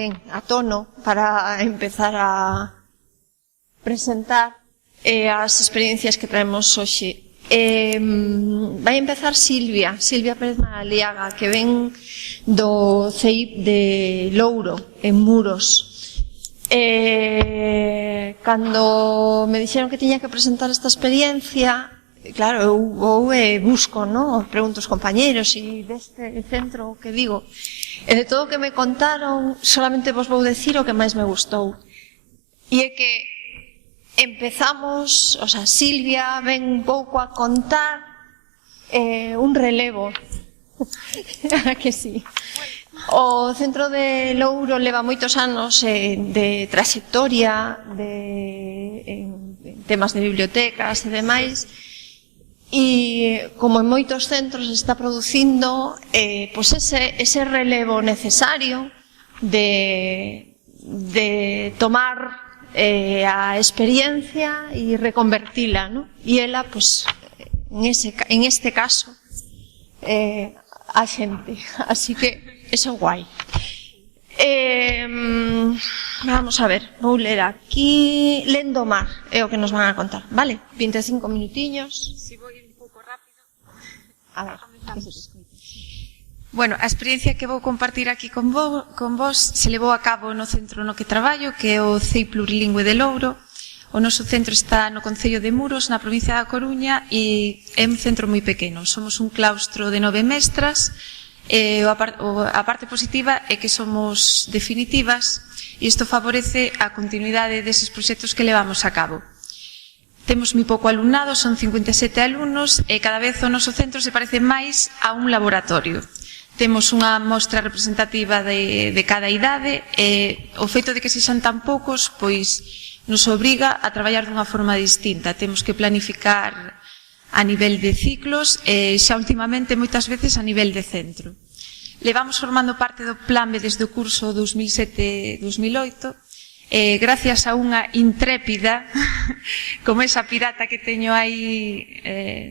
ben a tono para empezar a presentar as experiencias que traemos hoxe. Vai empezar Silvia Pérez Madaliaga, que ven do CEIP de Louro, en Muros. Cando me dixeron que tiña que presentar esta experiencia, claro, eu vou e busco, non? Pregunto aos compañeros e deste centro que digo. E de todo o que me contaron, solamente vos vou decir o que máis me gustou. E é que empezamos, o sea, Silvia ven un pouco a contar un relevo. Que sí. O Centro de Louro leva moitos anos de trayectoria en temas de bibliotecas e demais, e como en moitos centros está producindo pues ese relevo necesario de tomar a experiencia e reconvertila, ¿no? E ela, pues, en este caso, a xente. Así que, eso é guai. Vamos a ver, vou ler aquí. Lendo Mar é o que nos van a contar, vale? 25 minutiños. Si vou un pouco rápido. A ver, que se escoite. Bueno, a experiencia que vou compartir aquí con vos se levou a cabo no centro no que traballo, que é o CEIP Plurilingüe de Louro. O noso centro está no concello de Muros, na provincia da Coruña, e é un centro moi pequeno. Somos un claustro de 9 mestras. A parte positiva é que somos definitivas e isto favorece a continuidade deses proxectos que levamos a cabo. Temos moi pouco alumnado, son 57 alumnos, e cada vez o noso centro se parece máis a un laboratorio. Temos unha mostra representativa de cada idade, e o feito de que sexan tan poucos, pois, nos obriga a traballar dunha forma distinta. Temos que planificar a nivel de ciclos e xa últimamente moitas veces a nivel de centro. Levamos formando parte do Plan B desde o curso 2007-2008, gracias a unha intrépida, como esa pirata que teño aí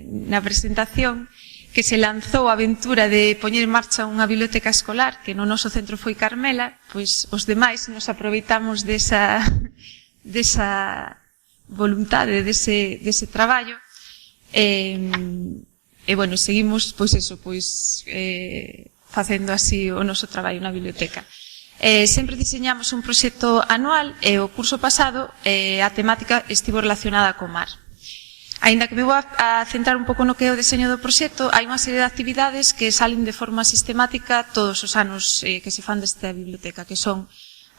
na presentación, que se lanzou a aventura de poñer en marcha unha biblioteca escolar, que no noso centro foi Carmela, pois os demais nos aproveitamos desa voluntade, dese traballo, e bueno, seguimos, pois eso, pois facendo así o noso traballo na biblioteca. Sempre diseñamos un proxecto anual, e o curso pasado a temática estivo relacionada co mar. Aínda que me vou a centrar un pouco no que é o deseño do proxecto, hai unha serie de actividades que salen de forma sistemática todos os anos que se fan desta biblioteca, que son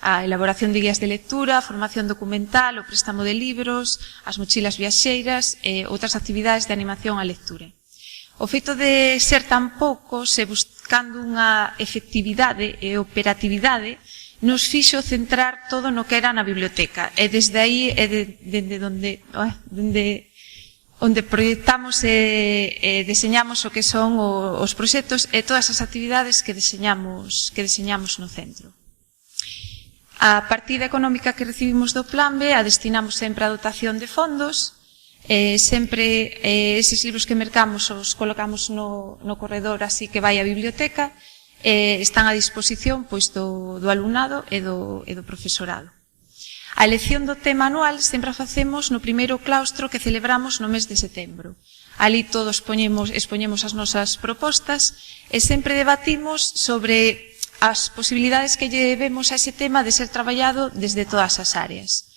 a elaboración de guías de lectura, a formación documental, o préstamo de libros, as mochilas viaxeiras e outras actividades de animación á lectura. O feito de ser tan poucos e buscando unha efectividade e operatividade nos fixo centrar todo no que era na biblioteca, e desde aí é dende onde proyectamos e deseñamos o que son os proxectos e todas as actividades que deseñamos no centro. A partida económica que recibimos do Plan B a destinamos sempre a dotación de fondos, sempre eses libros que mercamos os colocamos no corredor así que vai á biblioteca, están a disposición pois do alumnado e do profesorado. A elección do tema anual sempre a facemos no primeiro claustro que celebramos no mes de setembro. Ali todos expoñemos as nosas propostas e sempre debatimos sobre as posibilidades que lle vemos a ese tema de ser traballado desde todas as áreas.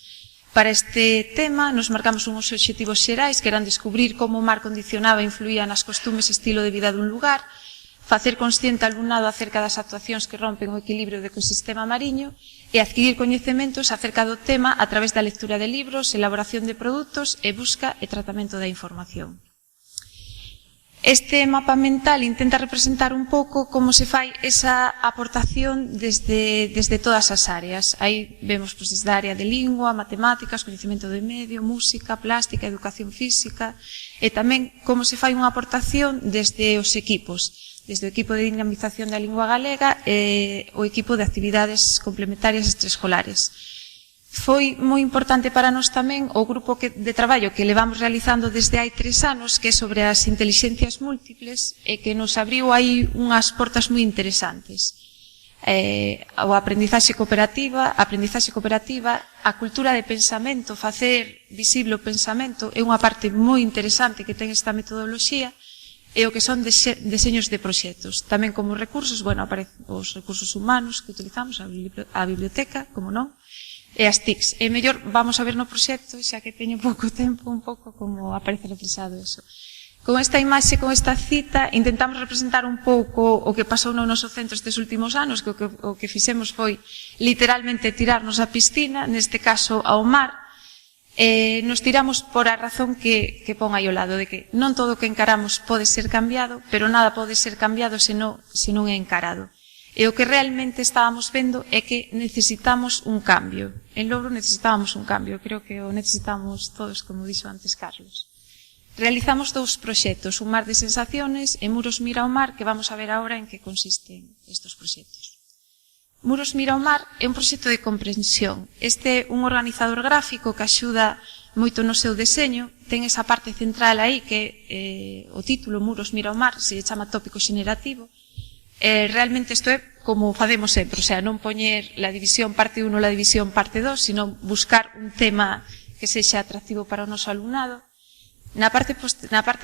Para este tema nos marcamos uns obxectivos xerais que eran descubrir como o mar condicionaba e influía nas costumes e estilo de vida dun lugar, facer consciente ao alumnado acerca das actuacións que rompen o equilibrio do ecosistema mariño e adquirir coñecementos acerca do tema a través da lectura de libros, elaboración de produtos e busca e tratamento da información. Este mapa mental intenta representar un pouco como se fai esa aportación desde todas as áreas. Aí vemos desde a área de lingua, matemáticas, coñecemento do medio, música, plástica, educación física, e tamén como se fai unha aportación desde os equipos, desde o equipo de dinamización da lingua galega e o equipo de actividades complementarias extraescolares. Foi moi importante para nós tamén o grupo de traballo que levamos realizando desde hai 3 anos, que é sobre as intelixencias múltiples, e que nos abriu aí unhas portas moi interesantes. a aprendizaxe cooperativa, a cultura de pensamento, facer visible o pensamento, é unha parte moi interesante que ten esta metodoloxía, e o que son deseños de proxectos. Tamén como recursos, bueno, aparecen os recursos humanos que utilizamos, a biblioteca, como non, e as TICs. E mellor vamos a ver no proxecto, xa que teño pouco tempo, un pouco como aparece reflexado eso. Con esta imaxe, con esta cita, intentamos representar un pouco o que pasou no noso centro estes últimos anos, que o que fixemos foi literalmente tirarnos á piscina, neste caso ao mar, nos tiramos por a razón que pon aí ao lado, de que non todo o que encaramos pode ser cambiado, pero nada pode ser cambiado se non é encarado. E o que realmente estábamos vendo é que necesitamos un cambio. En Louro necesitábamos un cambio, creo que o necesitamos todos, como dixo antes Carlos. Realizamos 2 proxectos, un mar de sensaciones e Muros mira ao mar, que vamos a ver agora en que consisten estes proxectos. Muros mira ao mar é un proxecto de comprensión. Este é un organizador gráfico que axuda moito no seu deseño, ten esa parte central aí que o título Muros mira ao mar se chama tópico xenerativo. Realmente isto é como facemos sempre, o sea, non poñer la división parte 1 e la división parte 2, sino buscar un tema que sexa atractivo para o noso alumnado. Na parte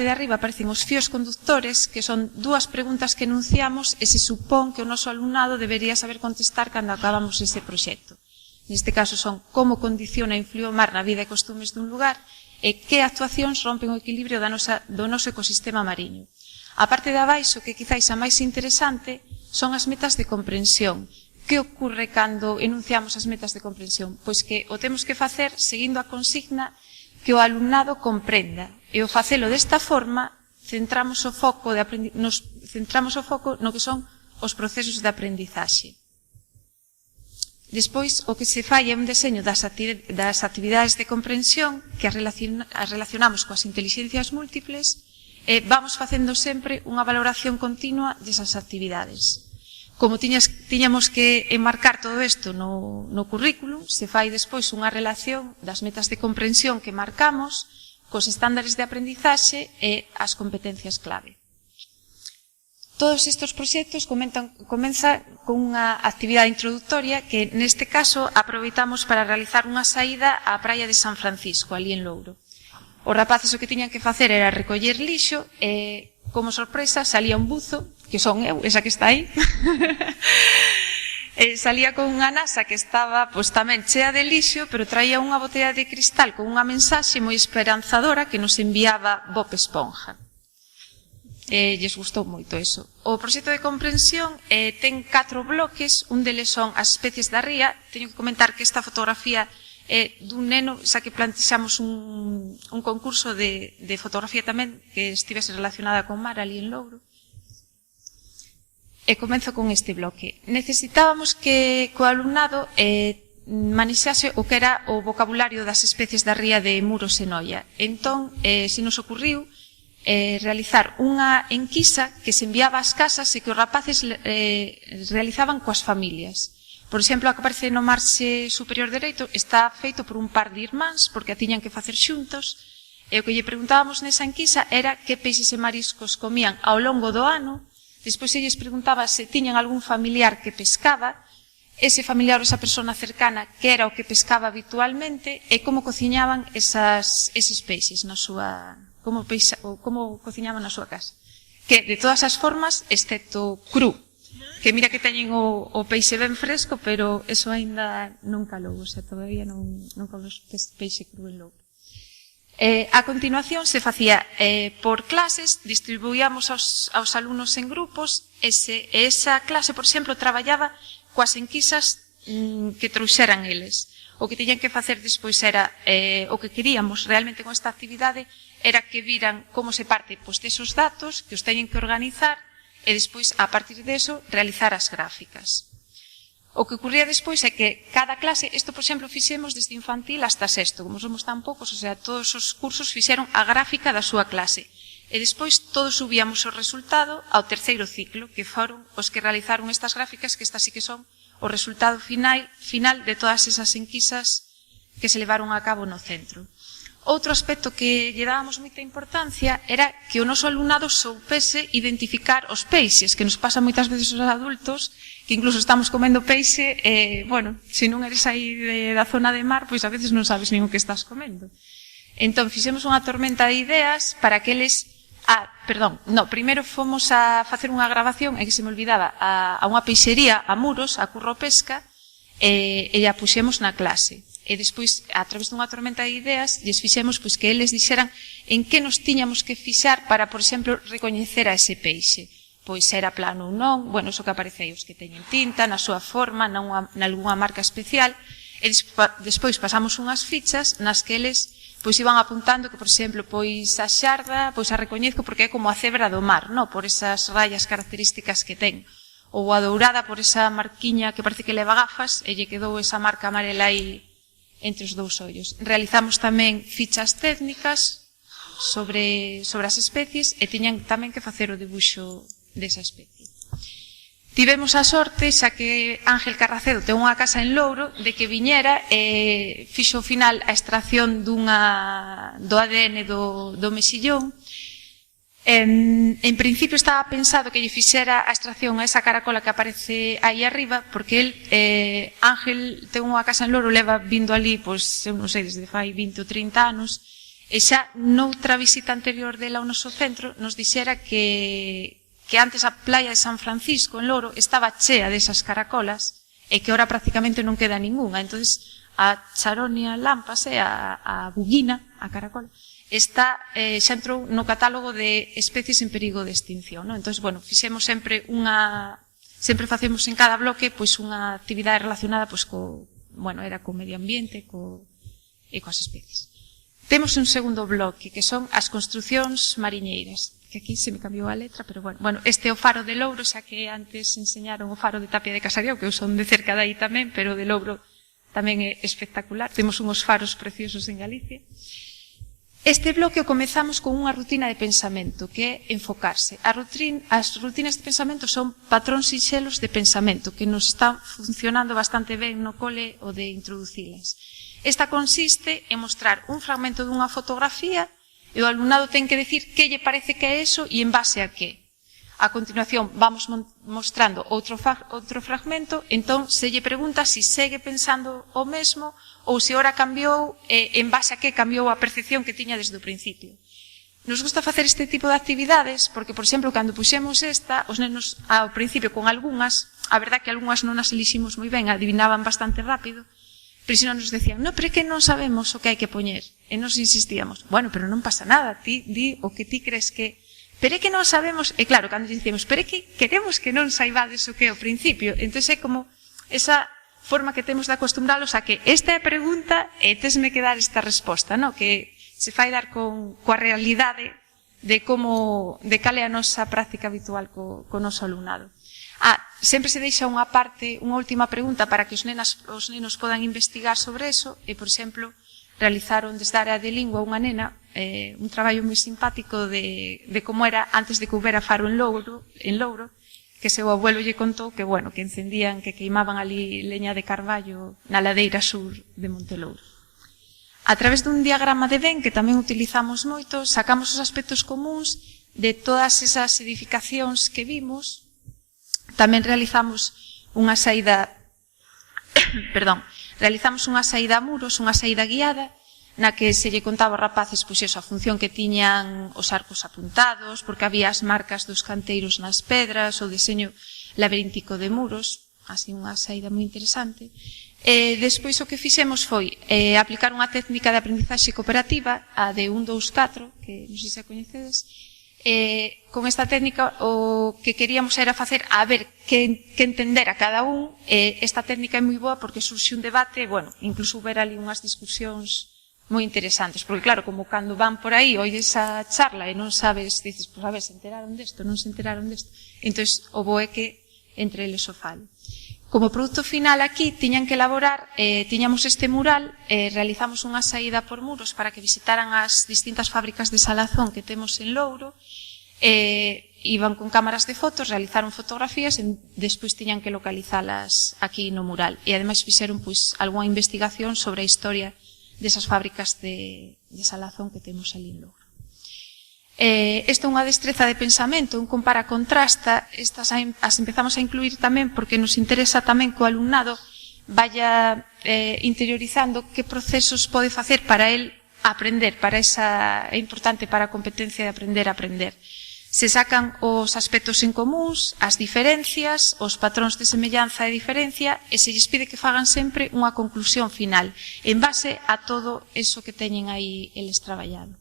de arriba aparecen os fíos conductores, que son 2 preguntas que enunciamos e se supón que o noso alumnado debería saber contestar cando acabamos ese proxecto. Neste caso son como condiciona e influe o mar na vida e costumes dun lugar e que actuacións rompen o equilibrio do noso ecosistema mariño. A parte de abaixo, que quizáis a máis interesante, son as metas de comprensión. Que ocorre cando enunciamos as metas de comprensión? Pois que o temos que facer seguindo a consigna que o alumnado comprenda. E o facelo desta forma, centramos o foco no que son os procesos de aprendizaxe. Despois, o que se fai é un deseño das actividades de comprensión que as relacionamos coas intelixencias múltiples e vamos facendo sempre unha valoración continua desas actividades. Como tiñamos que enmarcar todo isto no currículum, se fai despois unha relación das metas de comprensión que marcamos cos estándares de aprendizaxe e as competencias clave. Todos estes proxectos comenzan con unha actividade introductoria que neste caso aproveitamos para realizar unha saída á praia de San Francisco, ali en Louro. Os rapaces o que tiñan que facer era recoller lixo e, como sorpresa, salía un buzo, que son eu, esa que está aí, salía con unha nasa que estaba tamén chea de lixo, pero traía unha botella de cristal con unha mensaxe moi esperanzadora que nos enviaba Bob Esponja. Lles gustou moito eso. O proxecto de comprensión ten 4 bloques, un deles son as especies da ría. Teño que comentar que esta fotografía é dun neno, xa que plantexamos un concurso de fotografía tamén que estivese relacionada con mar ali en Louro. E comenzo con este bloque. Necesitábamos que o alumnado manexase o que era o vocabulario das especies da ría de Muros e Noia. Entón, se nos ocurriu realizar unha enquisa que se enviaba ás casas e que os rapaces realizaban coas familias. Por exemplo, a que aparece no marxe superior dereito está feito por un par de irmáns porque a tiñan que facer xuntos e o que lle preguntábamos nesa enquisa era que peixes e mariscos comían ao longo do ano. Despois se lles preguntaba se tiñan algún familiar que pescaba, ese familiar ou esa persona cercana que era o que pescaba habitualmente e como cociñaban eses peixes na súa, como cociñaban na súa casa. Que de todas as formas, excepto cru, que mira que teñen o peixe ben fresco, pero eso aínda non calou, o sea, todavía non calou peixe cru en Louro. A continuación se facía por clases, distribuíamos aos alumnos en grupos e esa clase, por exemplo, traballaba coas enquisas que trouxeran eles. O que tiñan que facer despois era, o que queríamos realmente con esta actividade, era que viran como se parte desos datos, que os teñen que organizar e despois, a partir deso, realizar as gráficas. O que ocurría despois é que cada clase, isto, por exemplo, fixemos desde infantil hasta sexto, como somos tan poucos, o sea, todos os cursos fixeron a gráfica da súa clase. E despois todos subíamos o resultado ao terceiro ciclo, que foron os que realizaron estas gráficas, que estas sí que son o resultado final de todas esas enquisas que se levaron a cabo no centro. Outro aspecto que lle dábamos moita importancia era que o noso alumnado soupese identificar os peixes, que nos pasa moitas veces aos adultos, que incluso estamos comendo peixe, bueno, se non eres aí da zona de mar, pois a veces non sabes nin o que estás comendo. Entón, fixemos unha tormenta de ideas para que eles... primeiro fomos a facer unha grabación, e que se me olvidaba, a unha peixería, a Muros, a Curro Pesca, e a puxemos na clase. E despois, a través dunha tormenta de ideas, lles fixemos que eles dixeran en que nos tiñamos que fixar para, por exemplo, recoñecer a ese peixe. Pois era plano ou non, bueno, iso que aparece aí, os que teñen tinta, na súa forma, nalgúnha marca especial, e despois pasamos unhas fichas nas que eles iban apuntando que, por exemplo, a xarda, a recoñezco porque é como a cebra do mar, por esas rayas características que ten. Ou a dourada por esa marquiña que parece que leva gafas, e lle quedou esa marca amarela aí entre os dous ollos. Realizamos tamén fichas técnicas sobre as especies e tiñan tamén que facer o dibuixo desa especie. Tivemos a sorte, xa que Ángel Carracedo ten unha casa en Louro, de que viñera e fixo ao final a extracción do ADN do mexillón. En principio estaba pensado que lle fixera a extracción a esa caracola que aparece aí arriba, porque Ángel ten unha casa en Louro, leva vindo ali, eu non sei, desde fai 20 ou 30 anos, e xa noutra visita anterior dela ao noso centro nos dixera que antes a playa de San Francisco en Louro estaba chea desas caracolas e que ora prácticamente non queda ninguna. Entón, a Charonia lampas, a buguina, a caracola, xa entrou no catálogo de especies en perigo de extinción. Entón, fixemos sempre facemos en cada bloque unha actividade relacionada co medio ambiente e coas especies. Temos un segundo bloque, que son as construcións mariñeiras, que aquí se me cambiou a letra, pero este é o faro de Louro, xa que antes enseñaron o faro de Tapia de Casariao, que eu son de cerca de aí tamén, pero de Louro tamén é espectacular. Temos unhos faros preciosos en Galicia. Este bloque o comezamos con unha rutina de pensamento, que é enfocarse. As rutinas de pensamento son patróns sinxelos de pensamento, que nos están funcionando bastante ben no cole o de introducilas. Esta consiste en mostrar un fragmento dunha fotografía e o alumnado ten que decir que lle parece que é eso e en base a que. A continuación vamos mostrando outro fragmento, entón se lle pregunta se segue pensando o mesmo ou se ora cambiou en base a que cambiou a percepción que tiña desde o principio. Nos gusta facer este tipo de actividades porque, por exemplo, cando puxemos esta, os nenos ao principio con algunhas, a verdad que algunhas non as eliximos moi ben, adivinaban bastante rápido, pero se non nos decían, no, pero é que non sabemos o que hai que poñer. E nos insistíamos, bueno, pero non pasa nada, ti di o que ti crees que... Pero é que non sabemos, e claro, cando dicimos, pero é que queremos que non saibades o que é o principio. Entón é como esa forma que temos de acostumbralos a que esta é a pregunta e tesme que dar esta resposta, no? Que se fai dar coa realidade de cal é a nosa práctica habitual co noso alumnado. Sempre se deixa unha última pregunta para que os nenos podan investigar sobre eso e, por exemplo, realizaron desde a área de lingua unha nena un traballo moi simpático de como era antes de que houbera faro en Louro, que seu abuelo lle contou que encendían, que queimaban ali leña de carballo na ladeira sur de Montelouro. A través dun diagrama de Venn, que tamén utilizamos moito, sacamos os aspectos comuns de todas esas edificacións que vimos. Tamén realizamos unha saída a Muros, unha saída guiada, na que se lle contaba aos rapaces a función que tiñan os arcos apuntados, porque había as marcas dos canteiros nas pedras, o deseño laberíntico de Muros, así unha saída moi interesante. Despois o que fixemos foi aplicar unha técnica de aprendizaxe cooperativa, a de 1, 2, 4, que non sei se a coñecedes. Con esta técnica o que queríamos era facer a ver que entendera cada un. Esta técnica é moi boa porque surxe un debate, incluso houbera ali unhas discusións moi interesantes, porque claro, como cando van por aí oides a charla e non sabes, dices, a ver, se enteraron desto, non se enteraron desto. Entón, o bo é que entre eles o falo. Como produto final aquí, tiñan que elaborar, tiñamos este mural, realizamos unha saída por Muros para que visitaran as distintas fábricas de salazón que temos en Louro, iban con cámaras de fotos, realizaron fotografías e despois tiñan que localizalas aquí no mural. E ademais fixeron algunha investigación sobre a historia desas fábricas de esa lazón que temos ali en Louro. Isto é unha destreza de pensamento, un compara-contrasta, estas as empezamos a incluir tamén porque nos interesa tamén que o alumnado vaya interiorizando que procesos pode facer para el aprender, é importante para a competencia de aprender a aprender. Se sacan os aspectos en comuns, as diferencias, os patróns de semellanza e diferencia e se lles pide que fagan sempre unha conclusión final en base a todo eso que teñen aí eles traballado.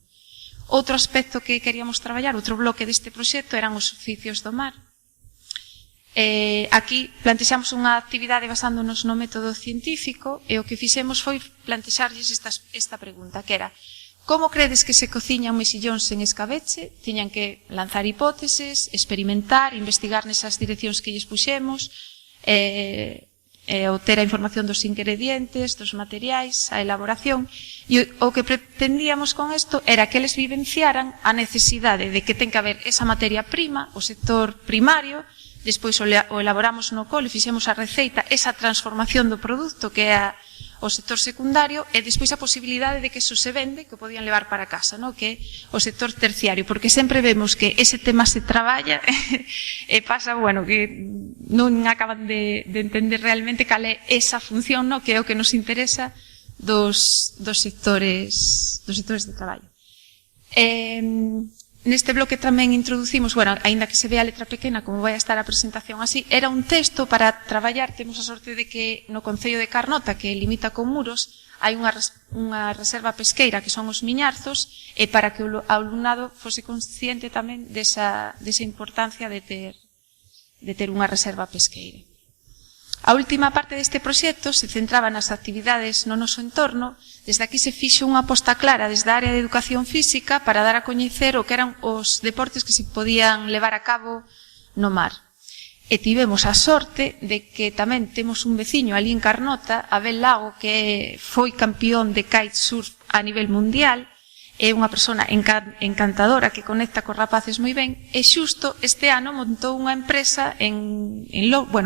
Outro aspecto que queríamos traballar, outro bloque deste proxecto, eran os oficios do mar. Aquí plantexamos unha actividade basándonos no método científico e o que fixemos foi plantexarlles esta pregunta, que era: como credes que se cociñan mexillóns en escabeche? Tiñan que lanzar hipóteses, experimentar, investigar nesas direccións que lles puxemos, obter a información dos ingredientes, dos materiais, a elaboración, e o que pretendíamos con isto era que eles vivenciaran a necesidade de que ten que haber esa materia prima, o sector primario, despois o elaboramos no cole, fixemos a receita, esa transformación do produto que é o sector secundario, e despois a posibilidade de que eso se vende, que o podían levar para casa, que é o sector terciario, porque sempre vemos que ese tema se traballa e pasa, que non acaban de entender realmente cal é esa función, que é o que nos interesa dos sectores de traballo. Neste bloque tamén introducimos, aínda que se vea a letra pequena, como vai a estar a presentación así, era un texto para traballar. Temos a sorte de que no Concello de Carnota, que limita con Muros, hai unha reserva pesqueira que son os miñarzos, e para que o alumnado fose consciente tamén desa importancia de ter unha reserva pesqueira. A última parte deste proxecto se centraba nas actividades no noso entorno. Desde aquí se fixo unha aposta clara desde a área de educación física para dar a coñecer o que eran os deportes que se podían levar a cabo no mar. E tivemos a sorte de que tamén temos un veciño ali en Carnota, Abel Lago, que foi campeón de kitesurf a nivel mundial, é unha persona encantadora que conecta cos rapaces moi ben, e xusto este ano montou unha empresa en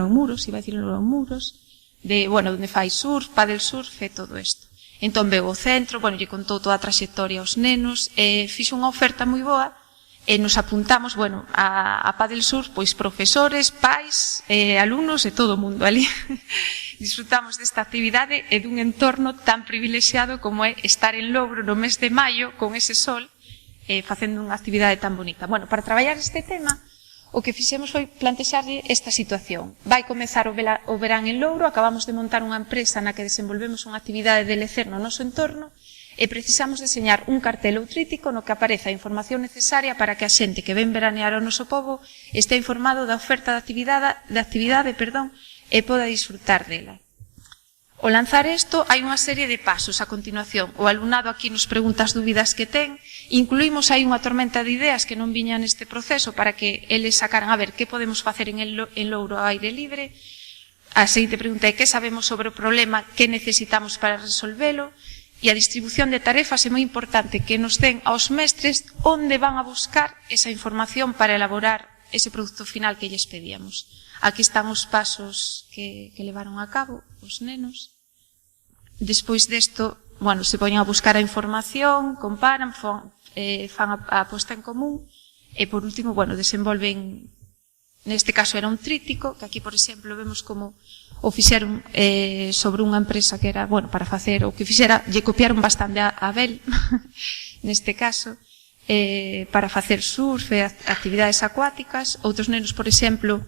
Muros, onde fai surf, paddle surf e todo isto. Entón veu ao centro, lle contou toda a traxectoria aos nenos, e fixo unha oferta moi boa, e nos apuntamos, a paddle surf, pois profesores, pais, alumnos e todo o mundo ali. Disfrutamos desta actividade e dun entorno tan privilexiado como é estar en Louro no mes de maio con ese sol facendo unha actividade tan bonita. Para traballar este tema, o que fixemos foi plantexarlle esta situación. Vai comezar o verán en Louro, acabamos de montar unha empresa na que desenvolvemos unha actividade de lecer no noso entorno e precisamos deseñar un cartel ou trítico no que apareza a información necesaria para que a xente que ven veranear ao noso pobo este informado da oferta de actividade e poda disfrutar dela. Ao lanzar isto, hai unha serie de pasos a continuación. O alumnado aquí nos pregunta as dúbidas que ten, incluímos aí unha tormenta de ideas que non viñan neste proceso para que eles sacaran a ver que podemos facer en Louro ao aire libre. A seguinte pregunta é que sabemos sobre o problema, que necesitamos para resolvelo, e a distribución de tarefas é moi importante que nos den aos mestres onde van a buscar esa información para elaborar ese produto final que lles pedíamos. Aquí están os pasos que levaron a cabo os nenos. Despois desto, se poñen a buscar a información, comparan, fan a posta en común e, por último, desenvolven, neste caso era un tríptico, que aquí, por exemplo, vemos como o fixeron sobre unha empresa que era, para facer o que fixera, lle copiaron bastante a Abel, neste caso, para facer surf e actividades acuáticas. Outros nenos, por exemplo,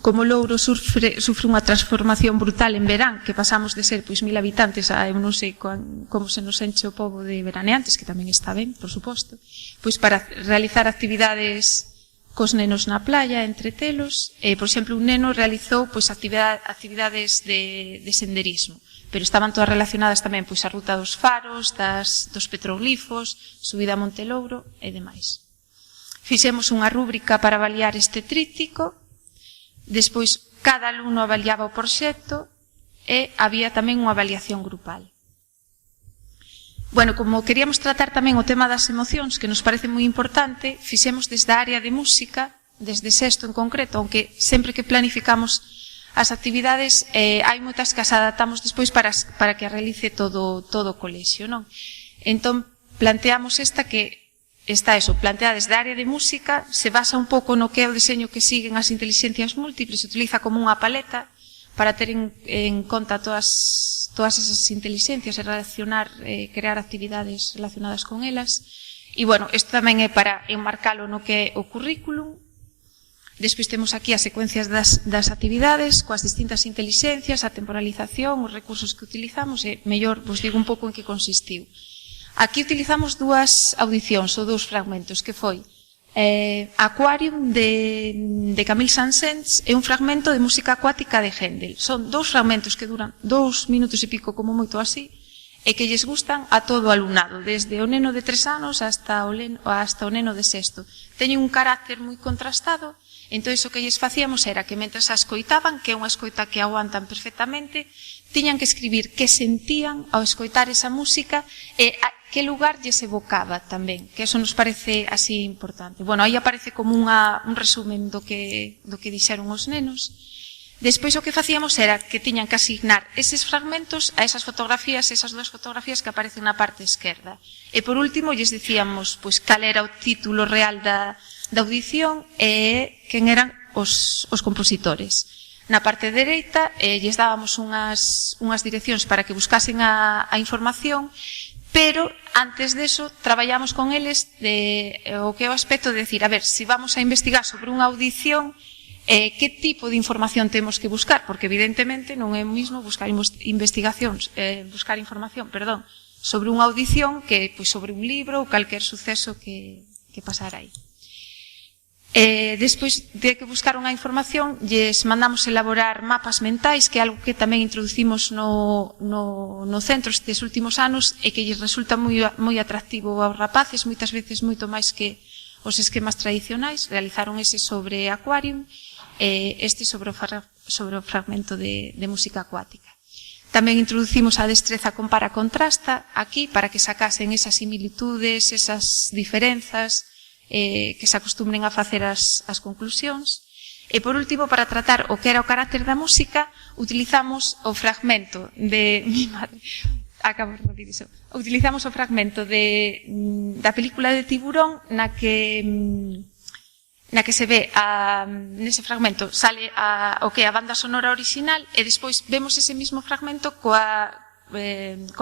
como Louro sufre unha transformación brutal en verán, que pasamos de ser 1.000 habitantes a eu non sei como se nos enche o pobo de veraneantes, que tamén está ben, por suposto, pois para realizar actividades cos nenos na playa, entretelos. Por exemplo, un neno realizou actividades de senderismo, pero estaban todas relacionadas tamén a ruta dos faros, dos petroglifos, subida a Monte Louro e demais. Fixemos unha rúbrica para avaliar este tríptico. Despois, cada alumno avaliaba o proxecto e había tamén unha avaliación grupal. Como queríamos tratar tamén o tema das emocións, que nos parece moi importante, fixemos desde a área de música, desde sexto en concreto, aunque sempre que planificamos as actividades hai moitas que as adaptamos despois para que a realice todo o colexio, non? Entón, planteamos esta que está eso, planteada desde a área de música, se basa un pouco no que é o diseño que siguen as inteligencias múltiples, se utiliza como unha paleta para ter en conta todas esas inteligencias e crear actividades relacionadas con elas. E, bueno, isto tamén é para enmarcalo no que é o currículum. Despois temos aquí as secuencias das actividades, coas distintas inteligencias, a temporalización, os recursos que utilizamos, e mellor vos digo un pouco en que consistiu. Aquí utilizamos dúas audicións ou dous fragmentos, que foi Aquarium de Camille Saint-Saëns e un fragmento de música acuática de Händel. Son dous fragmentos que duran 2 minutos e pico como moito así e que lles gustan a todo o alumnado, desde o neno de 3 anos hasta o neno de 6. Teñen un carácter moi contrastado, entón o que lles facíamos era que mentras a escoitaban, que é unha escoita que aguantan perfectamente, tiñan que escribir que sentían ao escoitar esa música e a que lugar lles evocaba tamén, que eso nos parece así importante. Bueno, aí aparece como un resumen do que dixeron os nenos. Despois o que facíamos era que tiñan que asignar eses fragmentos a esas fotografías, esas dúas fotografías que aparecen na parte esquerda. E por último lles dicíamos pois cal era o título real da audición e quen eran os compositores. Na parte dereita lles dábamos unhas direccións para que buscasen a información, pero antes deso traballamos con eles o que é o aspecto de decir, a ver, se vamos a investigar sobre unha audición, que tipo de información temos que buscar, porque evidentemente non é o mismo buscar información sobre unha audición que sobre un libro ou calquer suceso que pasara aí. Despois de que buscar unha información, lles mandamos elaborar mapas mentais, que é algo que tamén introducimos no centro estes últimos anos e que lles resulta moi atractivo aos rapaces, moitas veces moito máis que os esquemas tradicionais. Realizaron ese sobre Aquarium e este sobre o fragmento de música acuática. Tamén introducimos a destreza compara-contrasta aquí para que sacasen esas similitudes, esas diferenzas, que se acostumbren a facer as conclusións. E por último, para tratar o que era o carácter da música, utilizamos o fragmento de utilizamos o fragmento da película de Tiburón na que se ve nese fragmento sale o que é a banda sonora original e despois vemos ese mismo fragmento coa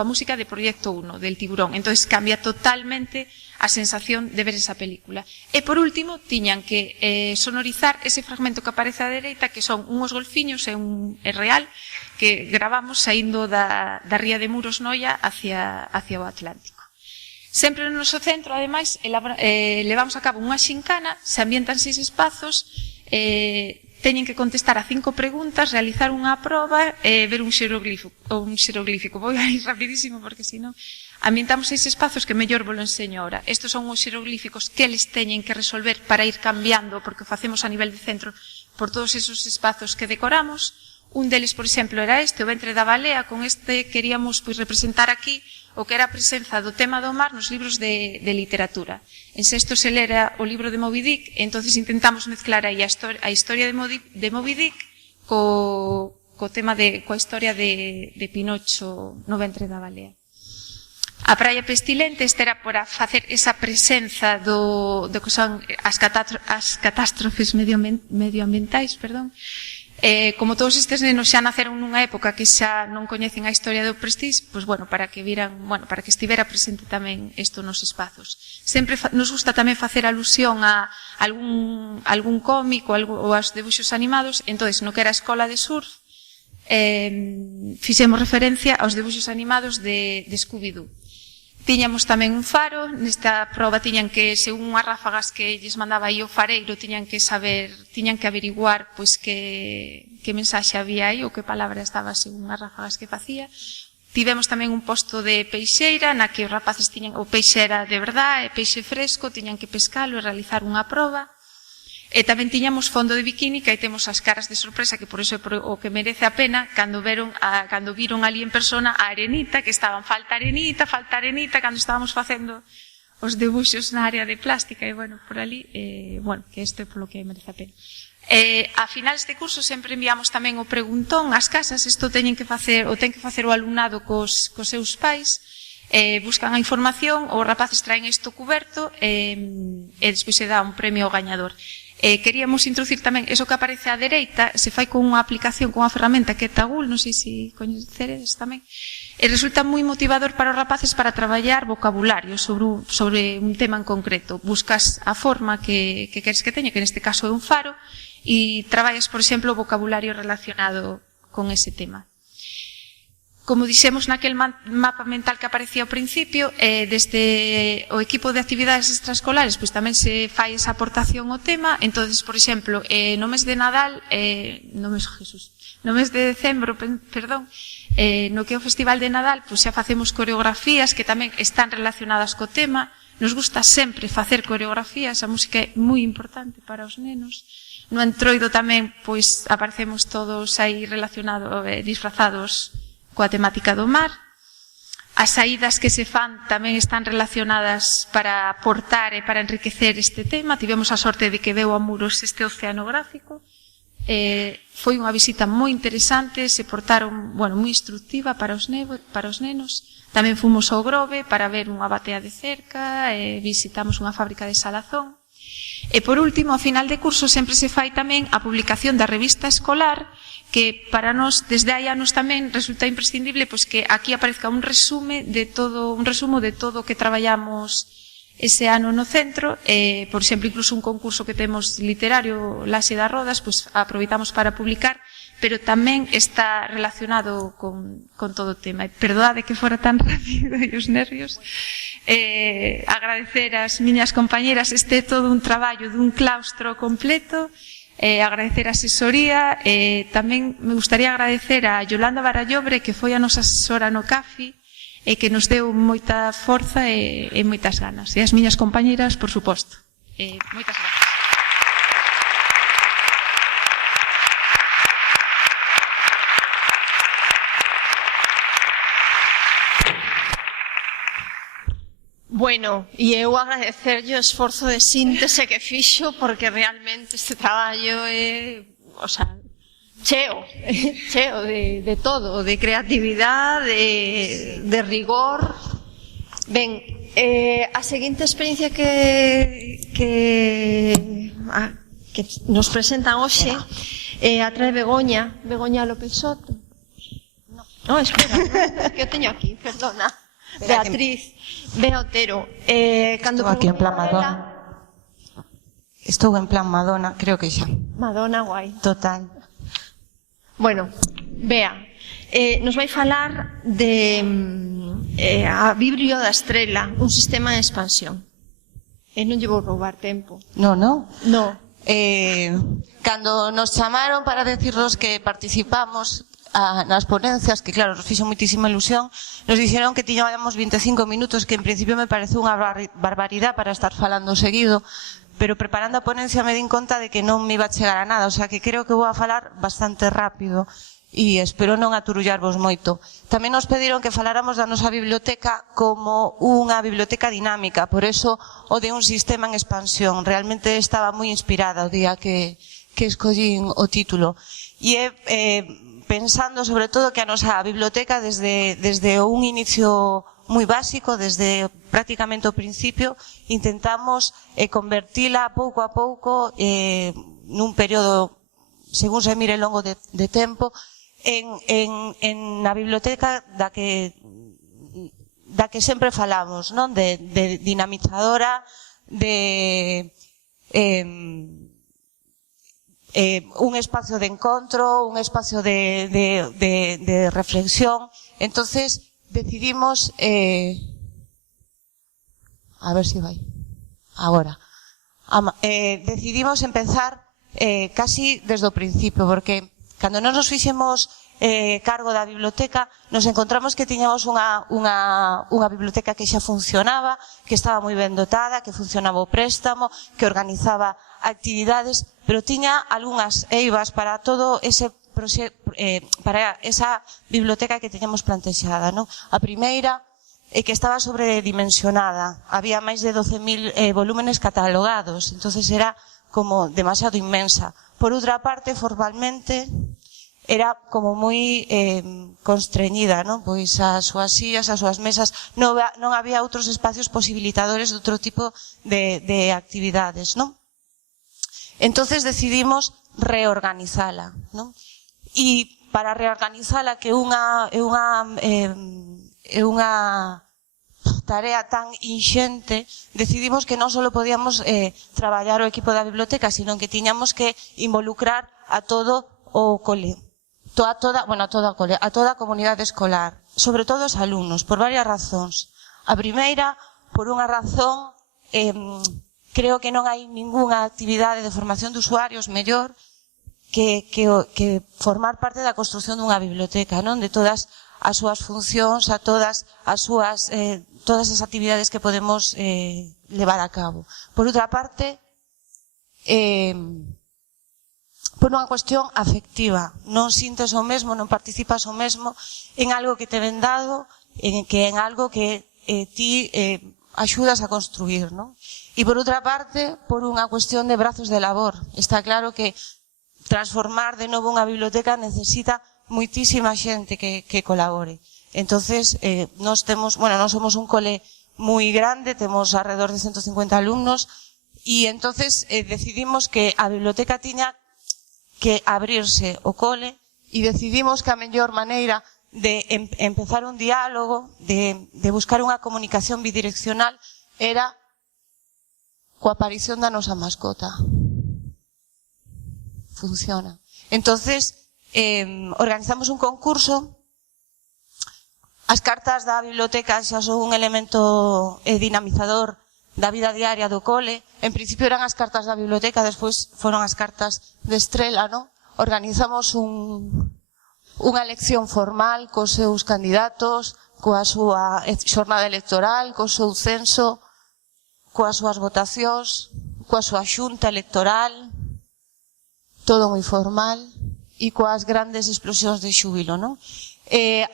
música de Proyecto 1 del Tiburón. Entón cambia totalmente a sensación de ver esa película. E por último, tiñan que sonorizar ese fragmento que aparece á dereita, que son unhos golfiños e un real que gravamos saindo da ría de Muros Noia hacia o Atlántico. Sempre no noso centro, ademais, levamos a cabo unha xincana, se ambientan 6 espazos, teñen que contestar a 5 preguntas, realizar unha proba e ver un xeroglífico. Vou a ir rapidísimo porque senón ambientamos 6 espazos que mellor vos lo enseño ahora. Estos son os xeroglíficos que eles teñen que resolver para ir cambiando, porque o facemos a nivel de centro por todos esos espazos que decoramos. Un deles, por exemplo, era este, o ventre da balea. Con este queríamos representar aquí o que era a presenza do tema do mar nos libros de literatura. En sexto se lera o libro de Moby Dick, e entonces intentamos mezclar aí a historia de Moby Dick coa historia de Pinocho no ventre da balea. A praia pestilente, este era para facer esa presenza do que son as catástrofes medioambientais, como todos estes nenos xa naceron nunha época que xa non coñecen a historia do Prestige, pois bueno, para que estivera presente tamén isto nos espazos. Sempre nos gusta tamén facer alusión a algún cómic ou aos debuxos animados. Entonces, no que era a escola de surf, fixemos referencia aos debuxos animados de Scooby-Doo. Tiñamos tamén un faro, nesta proba tiñan que, según unhas ráfagas que lles mandaba aí o fareiro, tiñan que averiguar pois que mensaxe había aí ou que palabra estaba según as ráfagas que facía. Tivemos tamén un posto de peixeira na que os rapaces tiñan, o peixe era de verdade, peixe fresco, tiñan que pescalo e realizar unha proba. E tamén tiñamos fondo de bikini, que aí temos as caras de sorpresa, que por iso é o que merece a pena, cando viron ali en persona a arenita, que estaban falta arenita, cando estábamos facendo os debuxos na área de plástica, e bueno, por ali, que isto é polo que merece a pena. A finales de curso sempre enviamos tamén o preguntón ás casas, isto ten que facer o alumnado cos seus pais, buscan a información, os rapaces traen isto cuberto e despois se dá un premio ao gañador. Queríamos introducir tamén eso que aparece á dereita, se fai con unha aplicación, con unha ferramenta que é Tagul, non sei se coñeceredes tamén, e resulta moi motivador para os rapaces para traballar vocabulario sobre un tema en concreto. Buscas a forma que queres que teña, que neste caso é un faro, e traballas, por exemplo, o vocabulario relacionado con ese tema. Como dixemos naquel mapa mental que aparecía ao principio, desde o equipo de actividades extraescolares pois tamén se fai esa aportación ao tema. Entonces, por exemplo, no mes de Nadal, no mes de decembro, perdón, no que é o Festival de Nadal, pois xa facemos coreografías que tamén están relacionadas co tema. Nos gusta sempre facer coreografías, a música é moi importante para os nenos. No Entroido tamén pois aparecemos todos aí relacionados, disfrazados coa temática do mar. As saídas que se fan tamén están relacionadas para aportar e para enriquecer este tema. Tivemos a sorte de que veu a Muros este oceanográfico. Foi unha visita moi interesante, se portaron, moi instructiva para os nenos. Tamén fomos ao Grove para ver unha batea de cerca, visitamos unha fábrica de salazón. E por último, ao final de curso sempre se fai tamén a publicación da revista escolar, que para nós desde hai anos tamén resulta imprescindible pois que aquí aparezca un resumo de todo o que traballamos ese ano no centro. Por exemplo, incluso un concurso que temos literario, Laxe das Rodas, pois aproveitamos para publicar, pero tamén está relacionado con todo o tema. Perdoade que fora tan rápido e os nervios. Agradecer ás miñas compañeras, este é todo un traballo dun claustro completo. Agradecer a asesoría, tamén me gustaría agradecer a Yolanda Barallobre, que foi a nosa asesora no CAFI, e que nos deu moita forza e moitas ganas. E as miñas compañeras, por suposto. Moitas gracias. Bueno, e eu agradecerlle o esforzo de síntese que fixo, porque realmente este traballo é, cheo de todo, de creatividade, de rigor. Ben, a seguinte experiencia que nos presentan hoxe a trae Begoña López Soto. No, espera, que eu teño aquí, perdona. Beatriz Otero. Estou aquí en plan Madonna. Estou en plan Madonna, creo que xa. Madonna, guai. Total. Bueno, Bea, nos vai falar de a Biblio da Estrela, un sistema de expansión. Non lle vou roubar tempo. No. Cando nos chamaron para decirnos que participamos nas ponencias, que claro, nos fixo moitísima ilusión, nos dixeron que tiñamos 25 minutos, que en principio me parece unha barbaridade para estar falando seguido, pero preparando a ponencia me din conta de que non me iba a chegar a nada, o sea que creo que vou a falar bastante rápido e espero non aturullarvos moito. Tamén nos pediron que faláramos da nosa biblioteca como unha biblioteca dinámica, por eso o de un sistema en expansión. Realmente estaba moi inspirada o día que escollín o título. E pensando sobre todo que a nosa biblioteca desde un inicio moi básico, desde prácticamente o principio, intentamos convertila pouco a pouco nun período, según se mire longo de tempo, en a biblioteca da que sempre falamos, non? De dinamizadora, de un espacio de encontro, un espacio de reflexión. Entonces decidimos a ver si vai agora decidimos empezar casi desde o principio, porque cando non nos fixemos cargo da biblioteca, nos encontramos que tiñamos unha biblioteca que xa funcionaba, que estaba moi ben dotada, que funcionaba o préstamo, que organizaba actividades, pero tiña algunhas eivas para todo ese para esa biblioteca que teñamos plantexada, non? A primeira é que estaba sobredimensionada, había máis de 12.000 volúmenes catalogados, entonces era como demasiado inmensa. Por outra parte, formalmente, era como moi constreñida, non? Pois as súas sillas, as súas mesas, non había outros espacios posibilitadores de outro tipo de actividades, non? Entonces decidimos reorganizala, non? E para reorganizala, que é unha tarea tan inxente, decidimos que non só podíamos traballar o equipo da biblioteca, sino que tiñamos que involucrar a todo o cole, a toda a comunidade escolar, sobre todo os alumnos, por varias razóns. A primeira, por unha razón, creo que non hai ningunha actividade de formación de usuarios mellor que formar parte da construción dunha biblioteca, non? De todas as súas funcións, a todas as súas todas as actividades que podemos levar a cabo. Por outra parte, por unha cuestión afectiva, non sintes o mesmo, non participas o mesmo en algo que te ven dado, en algo que ti axudas a construir, non? E por outra parte, por unha cuestión de brazos de labor. Está claro que transformar de novo unha biblioteca necesita moitísima xente que colabore. Entonces, nós somos un cole moi grande, temos alrededor de 150 alumnos, e entonces decidimos que a biblioteca tiña que abrirse o cole, e decidimos que a mellor maneira de empezar un diálogo, de buscar unha comunicación bidireccional, era coa aparición da nosa mascota. Funciona. Entonces, organizamos un concurso. As cartas da biblioteca xa son un elemento dinamizador da vida diaria do cole. En principio eran as cartas da biblioteca, despois foron as cartas de Estrela, non? Organizamos unha elección formal cos seus candidatos, coa súa xornada electoral, co seu censo, coas súas votacións, coa súa xunta electoral, todo moi formal, e coas grandes explosións de xúbilo, non?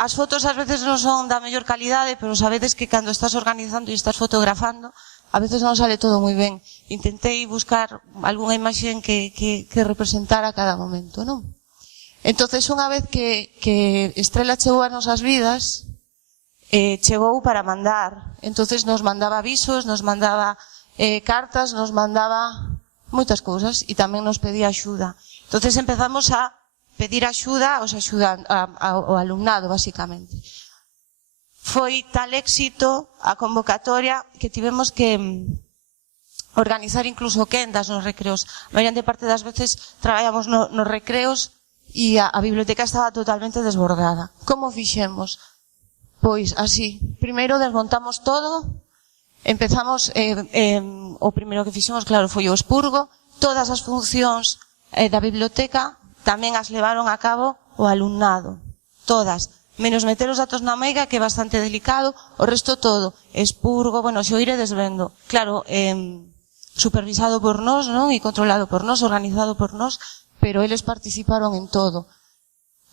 As fotos ás veces non son da mellor calidade, pero sabedes que cando estás organizando e estás fotografando, a veces non sale todo moi ben. Intentei buscar algunha imaxe que representara cada momento, non? Entonces, unha vez que Estrela chegou a nosas vidas, chegou para mandar. Entonces nos mandaba avisos, nos mandaba cartas, nos mandaba moitas cousas, e tamén nos pedía axuda. Entonces empezamos a pedir axuda ao alumnado, basicamente. Foi tal éxito a convocatoria que tivemos que organizar incluso quendas nos recreos. A maior parte das veces traballamos nos recreos e a biblioteca estaba totalmente desbordada. Como fixemos? Pois así. Primeiro desmontamos todo, empezamos, o primeiro que fixemos, claro, foi o expurgo. Todas as funcións da biblioteca tamén as levaron a cabo o alumnado. Todas. Menos meter os datos na meiga, que é bastante delicado, o resto todo. Expurgo, xo iredes vendo. Claro, supervisado por nós, non? E controlado por nós, organizado por nós, pero eles participaron en todo.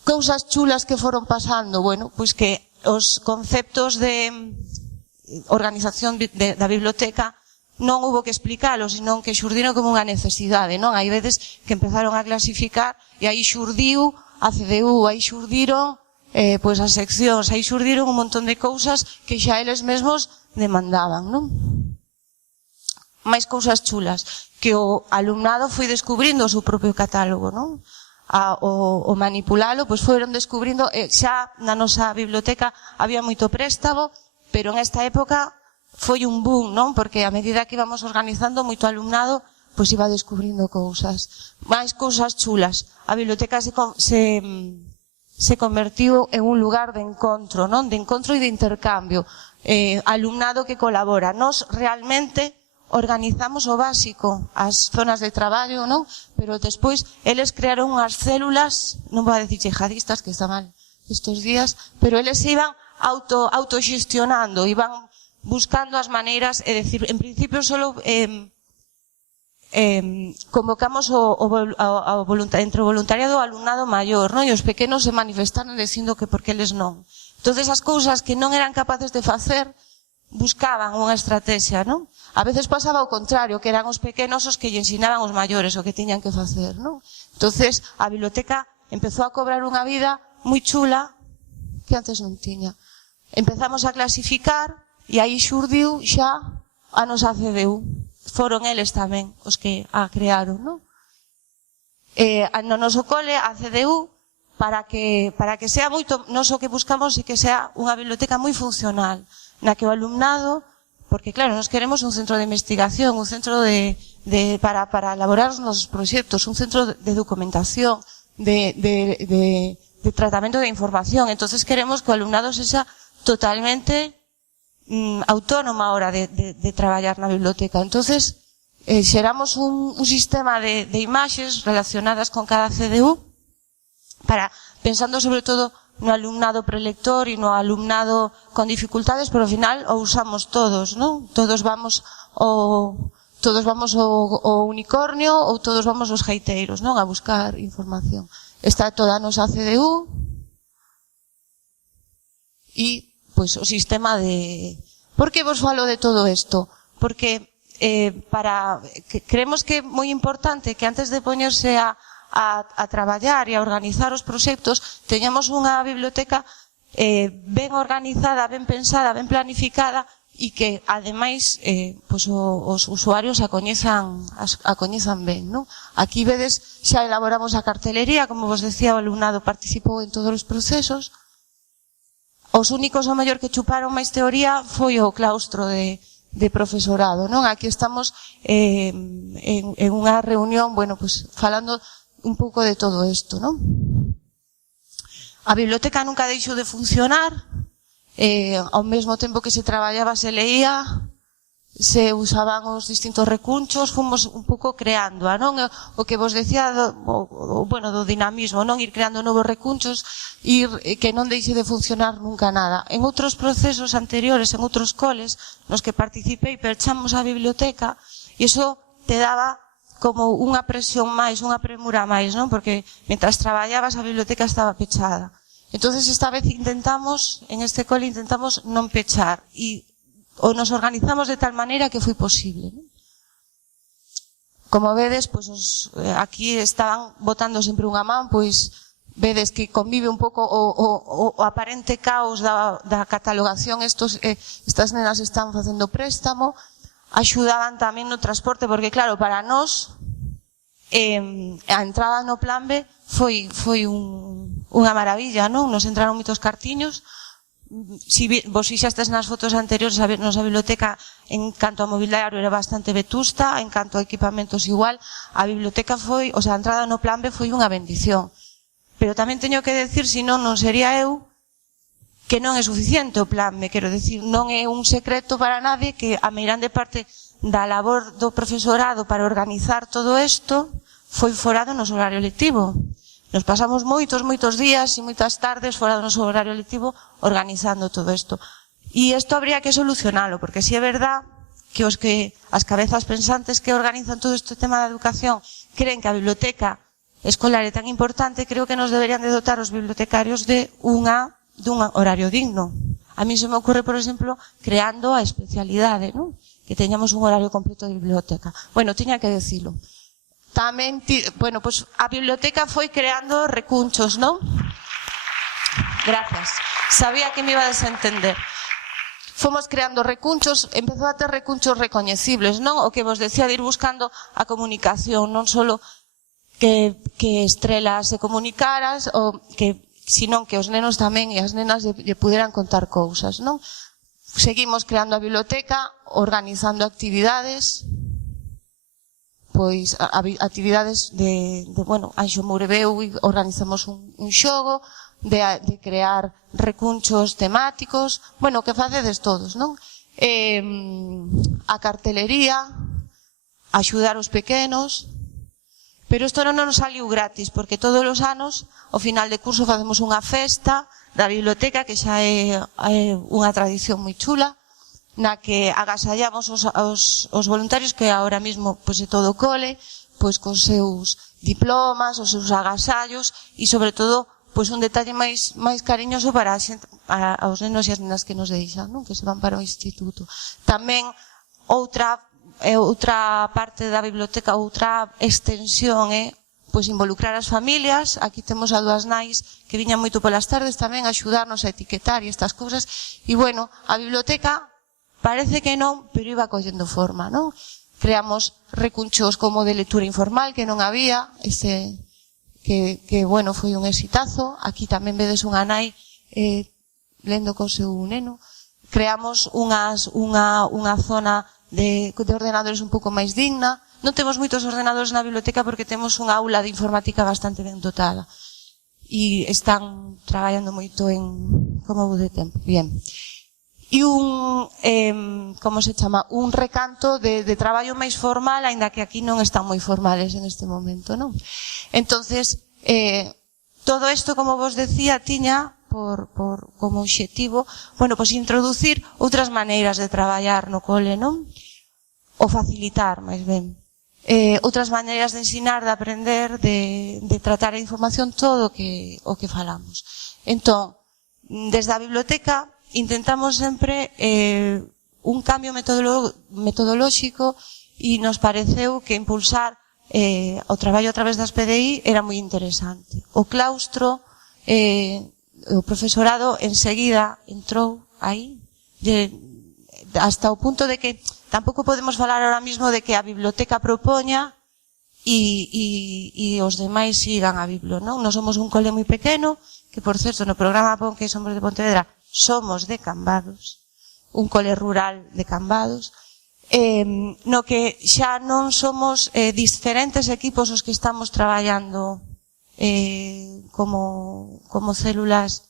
Cousas chulas que foron pasando, pois que os conceptos de organización da biblioteca non hubo que explicalos, senón que xurdiron como unha necesidade, non? Hai veces que empezaron a clasificar e aí xurdiu a CDU, aí xurdiron as seccións, aí xurdiron un montón de cousas que xa eles mesmos demandaban, non? Máis cousas chulas, que o alumnado foi descubrindo o seu propio catálogo, non? O manipulalo, pois foron descubrindo, xa na nosa biblioteca había moito préstamo, pero en esta época foi un boom, non? Porque a medida que íbamos organizando, moito alumnado pois iba descubrindo cousas. Máis cousas chulas. A biblioteca se convertiu en un lugar de encontro, non? De encontro e de intercambio. Alumnado que colabora. Nos realmente organizamos o básico, as zonas de traballo, non? Pero despois eles crearon unhas células, non vou a decir jihadistas, que está mal estes días, pero eles iban autoxestionando, iban buscando as maneiras, é dicir, en principio solo convocamos entre o voluntariado o alumnado maior, non? E os pequenos se manifestaron dicindo que porque eles non. Entón, as cousas que non eran capaces de facer, buscaban unha estrategia, non? A veces pasaba o contrario, que eran os pequenos os que lle ensinaban os maiores o que tiñan que facer, non? Entonces, a biblioteca empezou a cobrar unha vida moi chula que antes non tiña. Empezamos a clasificar e aí xurdiu xa a nosa CDU. Foron eles tamén os que a crearon, non? No noso cole, a CDU, para que sea moito, nós o que buscamos é que sea unha biblioteca moi funcional, na que o alumnado, porque claro, nos queremos un centro de investigación, un centro para elaborar os nosos proxectos, un centro de documentación, de tratamento de información. Entonces queremos que o alumnado sexa totalmente autónomo a hora de traballar na biblioteca. Entonces xeramos un sistema de imaxes relacionadas con cada CDU, pensando sobre todo no alumnado prelector e no alumnado con dificultades, pero ao final o usamos todos, non? Todos vamos ao unicornio ou todos vamos aos geiteiros, non? A buscar información. Está toda a nosa CDU e, pois, o sistema de... Por que vos falo de todo isto? Porque creemos que é moi importante que antes de poñerse a traballar e a organizar os proxectos teñamos unha biblioteca ben organizada, ben pensada, ben planificada e que, ademais, os usuarios a coñezan ben, non? Aquí vedes, xa elaboramos a cartelería, como vos decía, o alumnado participou en todos os procesos. Os únicos, o mellor, que chuparon máis teoría foi o claustro de profesorado, non? Aquí estamos en unha reunión, bueno, pues falando un pouco de todo isto, non? A biblioteca nunca deixou de funcionar, ao mesmo tempo que se traballaba, se leía, se usaban os distintos recunchos, fomos un pouco creando, non? O que vos decía do dinamismo, non? Ir creando novos recunchos, que non deixe de funcionar nunca nada. En outros procesos anteriores, en outros coles, nos que participei, pechamos a biblioteca, e iso te daba como unha presión máis, unha premura máis, non? Porque mentras traballabas a biblioteca estaba pechada. Entonces esta vez en este cole intentamos non pechar, e nos organizamos de tal maneira que foi posible, non? Como vedes, pois aquí estaban botando sempre unha man, pois vedes que convive un pouco o aparente caos da catalogación. Estas nenas están facendo préstamo, axudaban tamén no transporte, porque claro, para nós a entrada no plan B foi unha maravilla, non? Nos entraron moitos cartiños. Si vos fixastes nas fotos anteriores, a nosa biblioteca en canto a mobiliario era bastante vetusta, en canto a equipamentos igual. A biblioteca a entrada no plan B foi unha bendición. Pero tamén teño que decir, senón non sería eu, que non é suficiente o plan B, quero decir, non é un secreto para nadie que a meirande parte da labor do profesorado para organizar todo isto foi fora do noso horario lectivo. Nos pasamos moitos días e moitas tardes fora do noso horario lectivo organizando todo isto. E isto habría que solucionalo, porque si é verdad que as cabezas pensantes que organizan todo este tema da educación creen que a biblioteca escolar é tan importante, creo que nos deberían de dotar os bibliotecarios de un horario digno. A mí se me ocurre, por exemplo, creando a especialidade, non? Que teñamos un horario completo de biblioteca. Bueno, tiña que decilo. Tamén, bueno, pues a biblioteca foi creando recunchos, non? Gracias. Sabía que me iba a desentender. Fomos creando recunchos, empezou a ter recunchos recoñecibles, non? O que vos decía de ir buscando a comunicación, non solo que Estrela se comunicaras, sino que os nenos tamén e as nenas lle puderan contar cousas, non? Seguimos creando a biblioteca, organizando actividades, pois actividades bueno, Anxo Mourebeu, organizamos un xogo de crear recunchos temáticos, bueno, que facedes todos, non? A cartelería, axudar os pequenos, pero isto non nos saliu gratis, porque todos os anos, ao final de curso, facemos unha festa da biblioteca, que xa é unha tradición moi chula, na que agasallamos os voluntarios, que ahora mismo pois, é todo o cole, pois cos seus diplomas, os seus agasallos, e sobre todo pois un detalle máis cariñoso para os nenos e as nenas que nos deixan, non? Que se van para o instituto. Tamén outra parte da biblioteca, outra extensión é pois involucrar as familias. Aquí temos a dúas nais que viñan moito polas tardes tamén a axudarnos a etiquetar e estas cousas. E bueno, a biblioteca parece que non, pero iba collendo forma, non? Creamos recunchos como de lectura informal que non había, que bueno, foi un exitazo. Aquí tamén vedes unha nai lendo co seu neno. Creamos unha zona de ordenadores un pouco máis digna. Non temos moitos ordenadores na biblioteca porque temos unha aula de informática bastante ben dotada. E están traballando moito en como vou de tempo. Bien. E como se chama? Un recanto de traballo máis formal, aínda que aquí non están moi formales en este momento, non? Entonces, todo isto, como vos decía, tiña como obxectivo, bueno, pois introducir outras maneiras de traballar no cole, non? O facilitar, máis ben. Outras maneiras de ensinar, de aprender, de tratar a información, todo o que falamos. Entón, desde a biblioteca intentamos sempre un cambio metodolóxico e nos pareceu que impulsar o traballo a través das PDI era moi interesante. O claustro, o profesorado enseguida entrou aí, hasta o punto de que tampouco podemos falar ahora mismo de que a biblioteca propoña e os demais sigan a biblo, non? Nos somos un cole moi pequeno, que por certo no programa PON que somos de Pontevedra somos de Cambados, un cole rural de Cambados, no que xa non somos diferentes equipos os que estamos traballando como células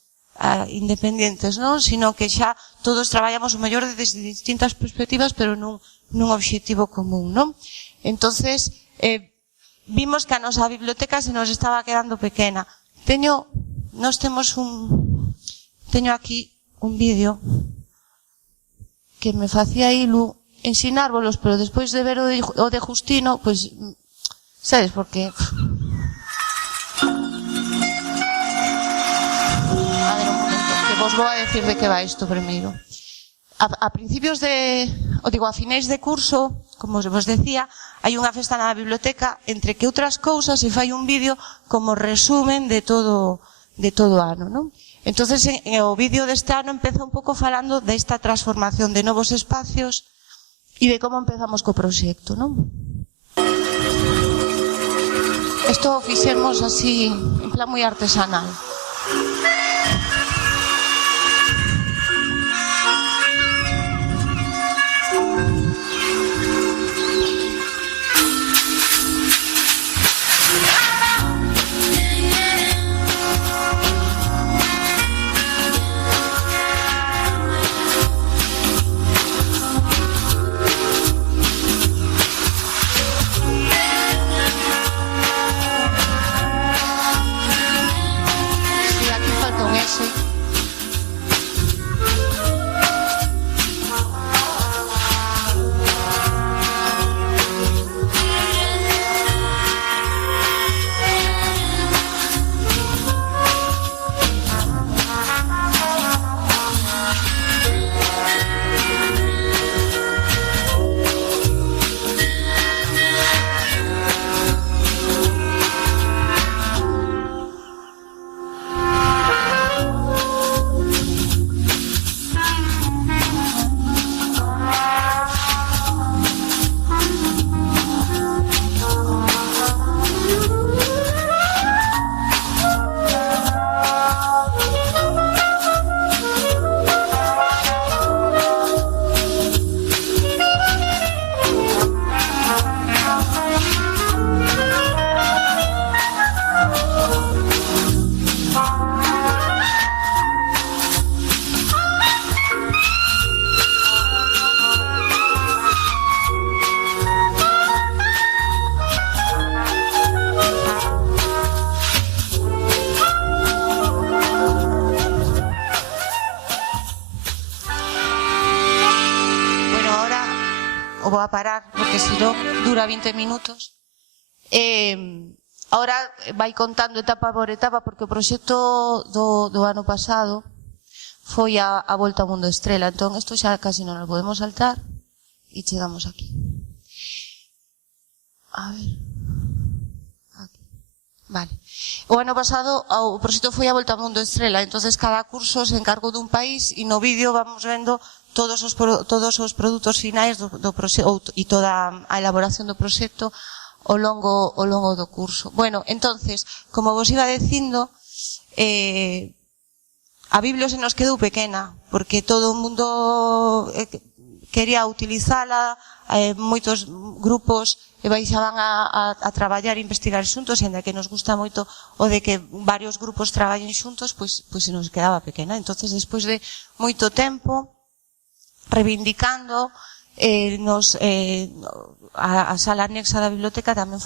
independientes, non? Sino que xa todos traballamos o mellor desde distintas perspectivas, pero nun obxectivo común, non? Entonces, vimos que a nosa biblioteca se nos estaba quedando pequena. Teño aquí un vídeo que me facía ilu ensinárvolos, pero despois de ver o de Justino, pois, sabes, porque... Vos vou a decir de que va isto primeiro. A principios a finais de curso, como vos decía, hai unha festa na biblioteca, entre que outras cousas se fai un vídeo como resumen de todo o ano, non? Entonces, o vídeo deste ano empeza un pouco falando desta transformación de novos espacios e de como empezamos co proxecto, non? Isto o fixemos así, en plan moi artesanal. o vou a parar porque senón dura 20 minutos. Ahora vai contando etapa por etapa porque o proxecto do ano pasado foi a Volta ao Mundo Estrela, entón isto xa casi non o podemos saltar e chegamos aquí. A ver, aquí. Vale. O ano pasado o proxecto foi a Volta ao Mundo Estrela, entonces cada curso se encargou dun país e no vídeo vamos vendo todos os produtos finais do proxecto e toda a elaboración do proxecto ao longo do curso. Bueno, entonces, como vos iba dicindo, a Biblia se nos quedou pequena, porque todo o mundo quería utilizala, moitos grupos baixaban a traballar e investigar xuntos, e ainda que nos gusta moito o de que varios grupos traballen xuntos, pois se nos quedaba pequena. Entonces, despois de moito tempo, reivindicando, a sala anexa da biblioteca tamén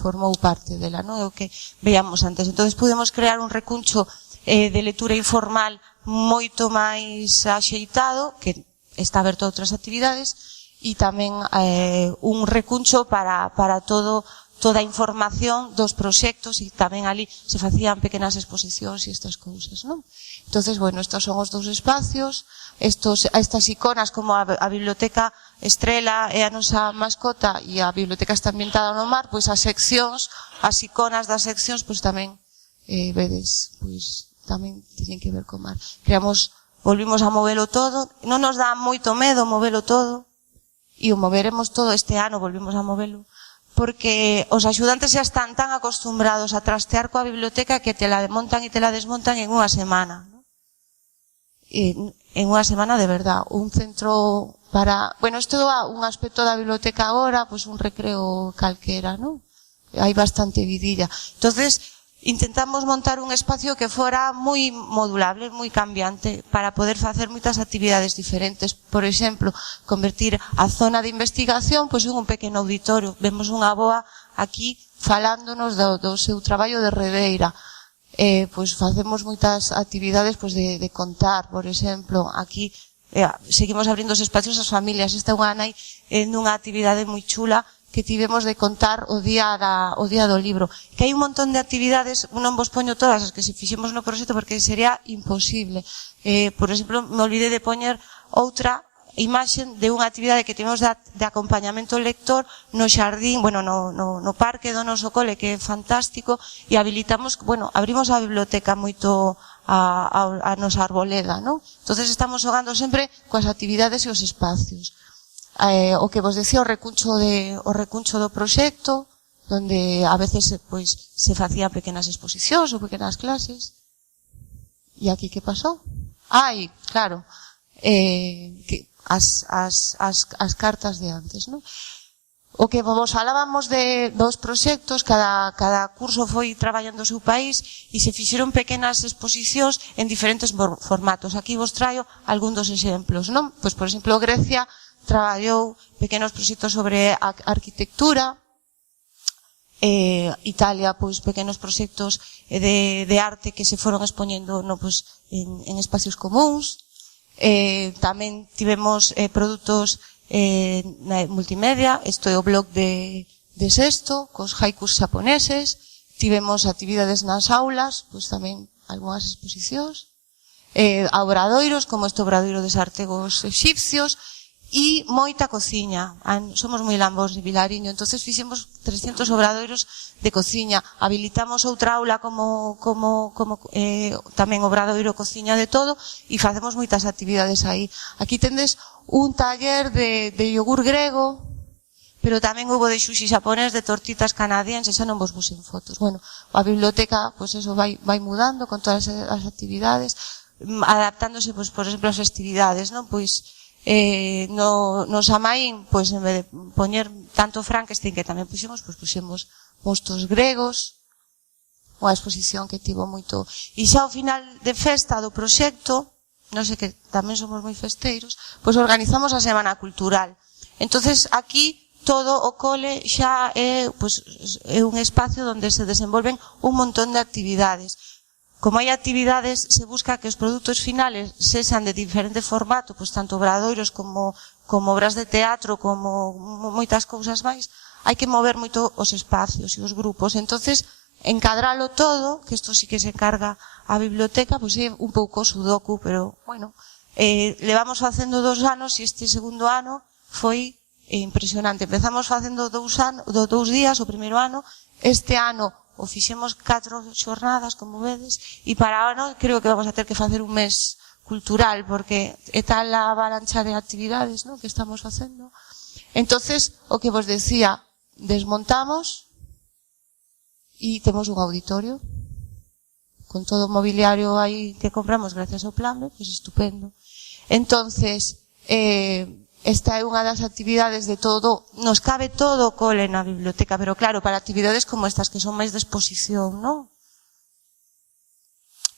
formou parte dela, non? É o que veíamos antes. Entonces, pudemos crear un recuncho de lectura informal moito máis axeitado, que está aberto a outras actividades, e tamén un recuncho para toda a información dos proxectos, e tamén ali se facían pequenas exposicións e estas cousas, non? Entonces, bueno, estos son os dous espacios, estas iconas como a Biblioteca Estrela é a nosa mascota e a biblioteca está ambientada no mar, pois as seccións, as iconas das seccións, pois tamén vedes, pois tamén teñen que ver co mar. Volvimos a movelo todo, non nos dá moito medo movelo todo, e o moveremos todo este ano, volvimos a movelo, porque os axudantes xa están tan acostumbrados a trastear coa biblioteca que te la montan e te la desmontan en unha semana. En unha semana de verdad. Un centro para... Bueno, isto é un aspecto da biblioteca agora, pois un recreo calquera, non? Hai bastante vidilla. Entonces, intentamos montar un espacio que fora moi modulable, moi cambiante, para poder facer moitas actividades diferentes. Por exemplo, convertir a zona de investigación pois en un pequeno auditorio. Vemos unha avoa aquí falándonos do seu traballo de redeira. Pois facemos moitas actividades pois de contar, por exemplo. Aquí seguimos abrindo os espacios ás familias. Esta é unha nai nunha actividade moi chula que tivemos de contar o día do libro. Que hai un montón de actividades, non vos poño todas as que se fixemos no proxecto porque sería imposible. Por exemplo, me olvidei de poñer outra imaxen de unha actividade que tivemos de acompañamento lector no xardín, bueno, no parque do noso cole, que é fantástico, e habilitamos, bueno, abrimos a biblioteca moito a nosa arboleda, non? Entonces estamos xogando sempre coas actividades e os espacios. O que vos decía, o recuncho do proxecto, donde a veces pois se facían pequenas exposicións ou pequenas clases. E aquí que pasou? Claro, as cartas de antes, non? O que vos falábamos dos proxectos, cada curso foi traballando o seu país e se fixeron pequenas exposicións en diferentes formatos. Aquí vos traio algún dos exemplos, non? Pois, por exemplo, Grecia traballou pequenos proxectos sobre arquitectura, Italia, pois, pequenos proxectos de arte que se foron expoñendo en espacios comuns. Tamén tivemos produtos multimedia, isto é o blog de Sexto, cos haikus xaponeses. Tivemos actividades nas aulas, pois tamén algunhas exposicións. A obradoiros, como este obradoiro de sartegos exipcios, e moita cociña. Somos moi lambos de Vilariño, entonces fixemos 300 obradoiros de cociña. Habilitamos outra aula como tamén obradoiro cociña de todo e facemos moitas actividades aí. Aquí tendes un taller de yogur grego, pero tamén houve de sushi xaponés, de tortitas canadienses, xa non vos puxen fotos. Bueno, a biblioteca, pois eso vai mudando con todas as actividades, adaptándose, pois, por exemplo, as festividades, non? Pois no Samaín, pois en vez de poñer tanto Frankenstein que tamén puxemos, pois puxemos monstros gregos, unha exposición que tivo moito. E xa ao final de festa do proxecto, non sei que tamén somos moi festeiros, pois organizamos a Semana Cultural. Entonces aquí todo o cole xa é un espacio onde se desenvolven un montón de actividades. Como hai actividades, se busca que os produtos finales sexan de diferente formato, pois tanto obradoiros como obras de teatro, como moitas cousas máis, hai que mover moito os espacios e os grupos. Entonces, encadralo todo, que isto sí que se encarga a biblioteca, pois é un pouco sudoku, pero, bueno, levamos facendo 2 anos e este segundo ano foi impresionante. Empezamos facendo 2 días, o primeiro ano, este ano o fixemos 4 xornadas, como vedes, e para ahora creo que vamos a ter que facer un mes cultural, porque é tal a avalancha de actividades, ¿no?, que estamos facendo. Entonces, o que vos decía, desmontamos e temos un auditorio con todo o mobiliario aí que compramos gracias ao Plan B, pues estupendo. Entonces, esta é unha das actividades de todo, nos cabe todo o cole na biblioteca, pero claro, para actividades como estas que son máis de exposición, non?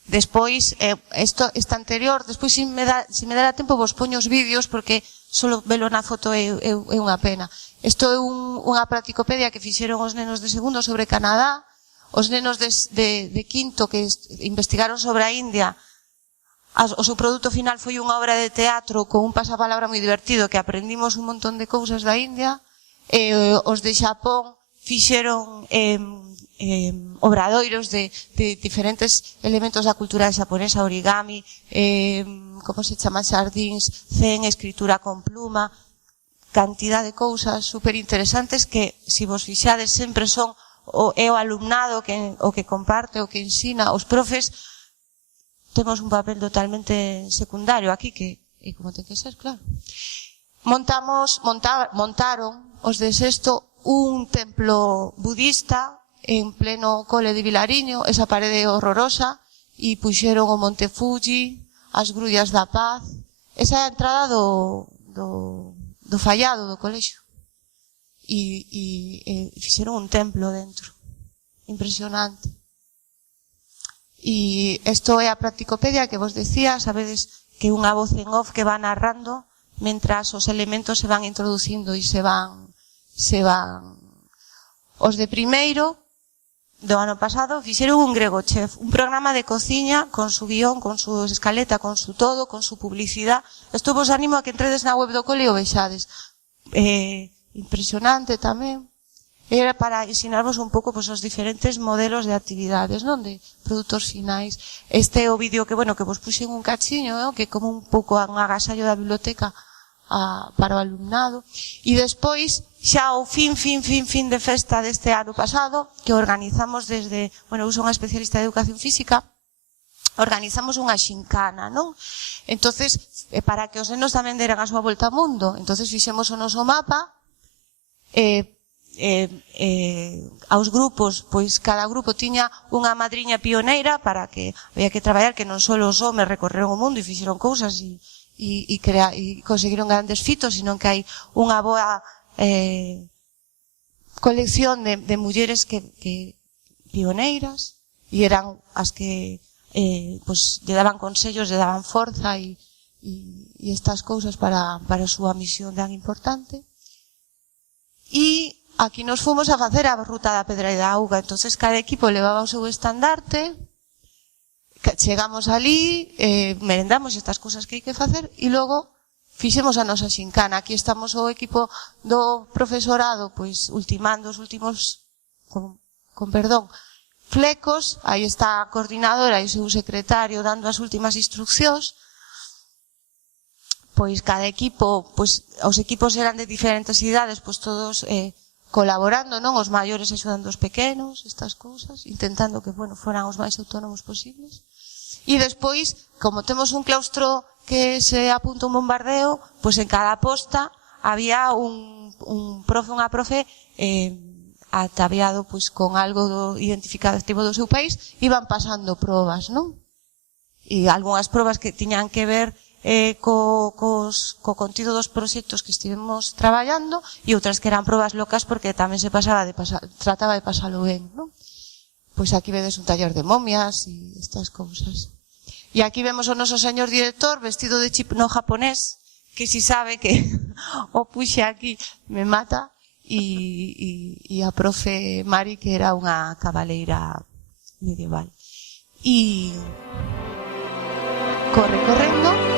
Despois, esta anterior, despois se me dará tempo vos poño os vídeos, porque solo velo na foto é unha pena. Isto é unha practicopedia que fixeron os nenos de segundo sobre Canadá, os nenos de quinto que investigaron sobre a India. O seu produto final foi unha obra de teatro con un pasapalabra moi divertido, que aprendimos un montón de cousas da India. Os de Xapón fixeron obradoiros de diferentes elementos da cultura xaponesa, origami, como se chama, xardíns, zen, escritura con pluma, cantidad de cousas super interesantes que, se vos fixades, sempre son o alumnado o que comparte, o que ensina. Os profes temos un papel totalmente secundario aquí, que é como ten que ser, claro. Montaron os de sexto un templo budista en pleno cole de Vilariño, esa parede horrorosa, e puxeron o Monte Fuji, as Grullas da Paz. Esa é a entrada do fallado do colexio. E fixeron un templo dentro. Impresionante. E isto é a practicopedia que vos decía, sabedes que é unha voz en off que va narrando mentras os elementos se van introducindo e se van. Os de primeiro do ano pasado fixeron un Grego Chef, un programa de cociña con su guión, con su escaleta, con su todo, con su publicidad. Isto vos animo a que entredes na web do cole e o vexades. Impresionante tamén. Era para ensinarvos un pouco pues, os diferentes modelos de actividades, non? De produtos finais. Este é o vídeo que, bueno, que vos puxen un cachiño, ¿no? Que como un pouco un agasallo da biblioteca para o alumnado. E despois, xa o fin de festa deste ano pasado, que organizamos desde, bueno, eu son unha especialista de educación física, organizamos unha xincana, non? Entonces, para que os nenos tamén deran a súa volta ao mundo, entonces fixemos o noso mapa, aos grupos, pois cada grupo tiña unha madriña pioneira para que había que traballar, que non só os homes recorreron o mundo e fixeron cousas e conseguiron grandes fitos, sino que hai unha boa colección de mulleres que pioneiras, e eran as que pues, lle daban consellos, lle daban forza e estas cousas para a súa misión tan importante. E aquí nos fomos a facer a ruta da Pedra e da Auga, entonces cada equipo levaba o seu estandarte, chegamos ali, merendamos estas cousas que hai que facer e logo fixemos a nosa xincana. Aquí estamos o equipo do profesorado, pois ultimando os últimos, con perdón, flecos, aí está a coordinadora e o seu secretario dando as últimas instruccións. Pois cada equipo, pois os equipos eran de diferentes idades, pois todos colaborando, non? Os maiores axudando os pequenos, estas cousas, intentando que, bueno, foran os máis autónomos posibles. E despois, como temos un claustro que se apunta un bombardeo, pois en cada posta había un profe, unha profe ataviado pois con algo identificativo do seu país, iban pasando probas, non? E algunhas probas que tiñan que ver co contido dos proxectos que estivemos traballando e outras que eran probas locas porque tamén se trataba de pasalo ben, non? Pois aquí vedes un taller de momias e estas cousas. E aquí vemos o noso señor director vestido de chino japonés, que si sabe que o puxe aquí me mata, e a profe Mari, que era unha cabaleira medieval. E correndo